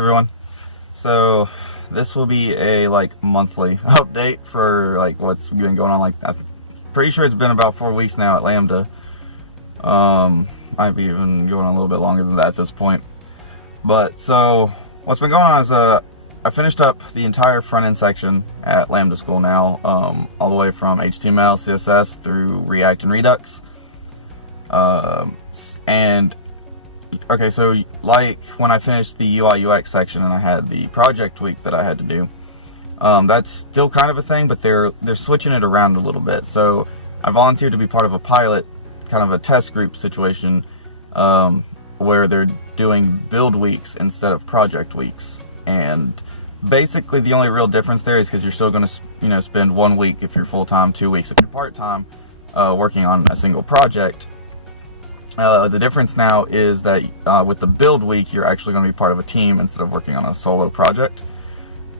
Everyone, so this will be a monthly update for what's been going on. I'm pretty sure it's been about 4 weeks now at Lambda. Might be even going on a little bit longer than that at this point. But so what's been going on is I finished up the entire front end section at Lambda School now, all the way from HTML, CSS through React and Redux. And okay, so when I finished the UI UX section and I had the project week that I had to do, that's still kind of a thing, but they're switching it around a little bit. So I volunteered to be part of a pilot, kind of a test group situation, where they're doing build weeks instead of project weeks. And basically the only real difference there is because you're still going to spend 1 week if you're full-time, 2 weeks if you're part-time, working on a single project. The difference now is that with the build week, you're actually going to be part of a team instead of working on a solo project.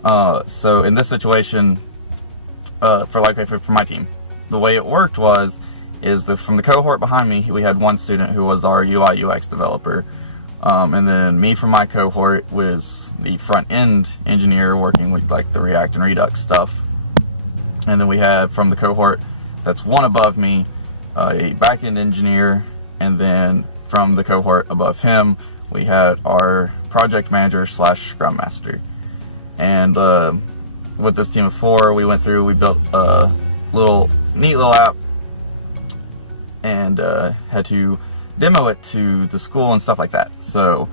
So in this situation, for my team, the way it worked is from the cohort behind me, we had one student who was our UI UX developer, and then me from my cohort was the front end engineer working with the React and Redux stuff, and then we had from the cohort that's one above me a backend engineer. And then from the cohort above him, we had our project manager / scrum master. And with this team of 4, we went through, we built a neat little app and had to demo it to the school and stuff like that. So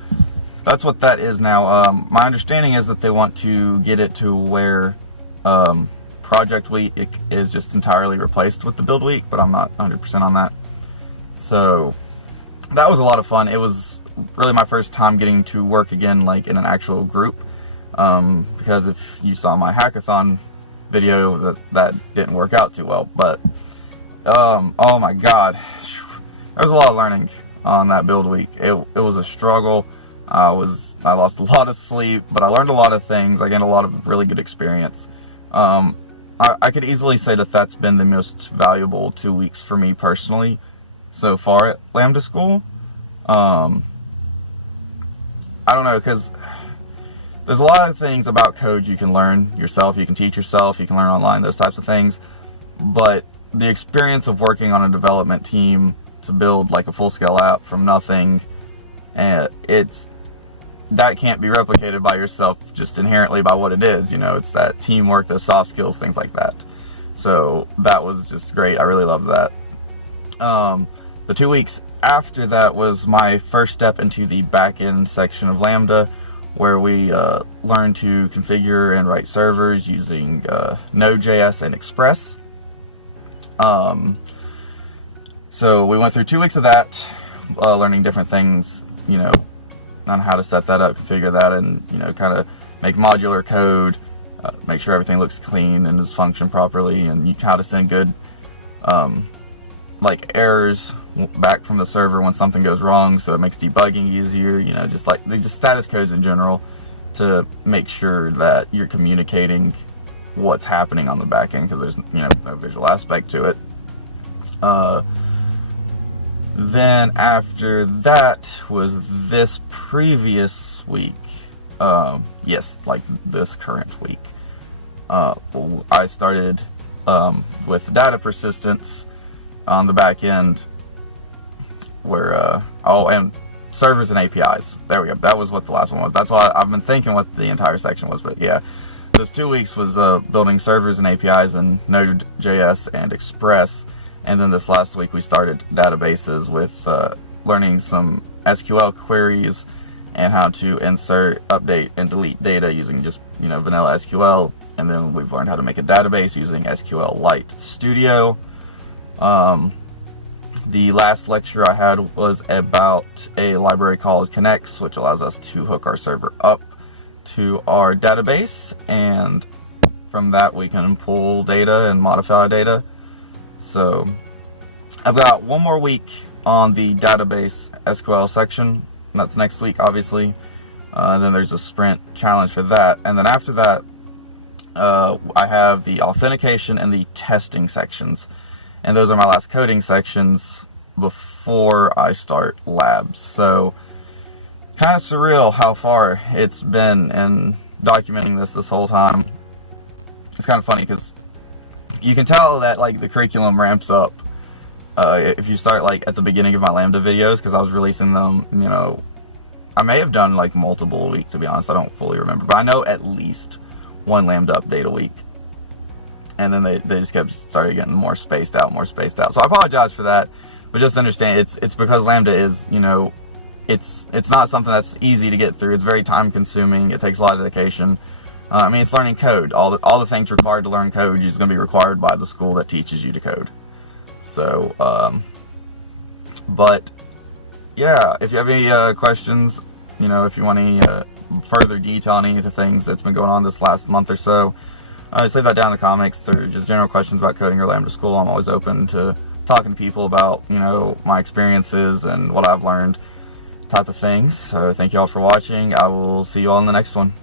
that's what that is now. My understanding is that they want to get it to where project week is just entirely replaced with the build week, but I'm not 100% on that. So that was a lot of fun. It was really my first time getting to work again in an actual group, because if you saw my hackathon video, that didn't work out too well. But oh my god, there was a lot of learning on that build week. It was a struggle. I lost a lot of sleep, but I learned a lot of things. I gained a lot of really good experience. I could easily say that that's been the most valuable 2 weeks for me personally so far at Lambda School. I don't know, because there's a lot of things about code you can learn yourself, you can teach yourself, you can learn online, those types of things. But the experience of working on a development team to build a full-scale app from nothing, that can't be replicated by yourself just inherently by what it is. It's that teamwork, those soft skills, things like that. So that was just great. I really loved that. The 2 weeks after that was my first step into the backend section of Lambda, where we learned to configure and write servers using Node.js and Express. So we went through 2 weeks of that, learning different things, on how to set that up, configure that, and kind of make modular code, make sure everything looks clean and is functioned properly, and how to send good errors back from the server when something goes wrong, so it makes debugging easier. Just status codes in general to make sure that you're communicating what's happening on the back end, because there's no visual aspect to it. Then after that was this previous week, this current week, I started with data persistence on the back end, where and servers and APIs. There we go. That was what the last one was. That's why I've been thinking what the entire section was. But yeah, those 2 weeks was building servers and APIs in Node.js and Express. And then this last week we started databases with learning some SQL queries and how to insert, update, and delete data using just vanilla SQL. And then we've learned how to make a database using SQLite Studio. The last lecture I had was about a library called Connects, which allows us to hook our server up to our database, and from that we can pull data and modify data. So I've got 1 more week on the database SQL section, and that's next week, obviously. And then there's a sprint challenge for that, and then after that I have the authentication and the testing sections. And those are my last coding sections before I start labs. So kind of surreal how far it's been in documenting this whole time. It's kind of funny because you can tell that like the curriculum ramps up if you start like at the beginning of my Lambda videos, because I was releasing them, you know, I may have done like multiple a week, to be honest. I don't fully remember, but I know at least one Lambda update a week. And then they just started getting more spaced out. So I apologize for that, but just understand it's because Lambda is, you know, it's not something that's easy to get through. It's very time consuming. It takes a lot of dedication. I mean, it's learning code. All the things required to learn code is going to be required by the school that teaches you to code. So, but yeah, if you have any questions, you know, if you want any further detail on any of the things that's been going on this last month or so, just leave that down in the comments, or just general questions about coding or Lambda School. I'm always open to talking to people about, you know, my experiences and what I've learned type of things. So thank you all for watching. I will see you all in the next one.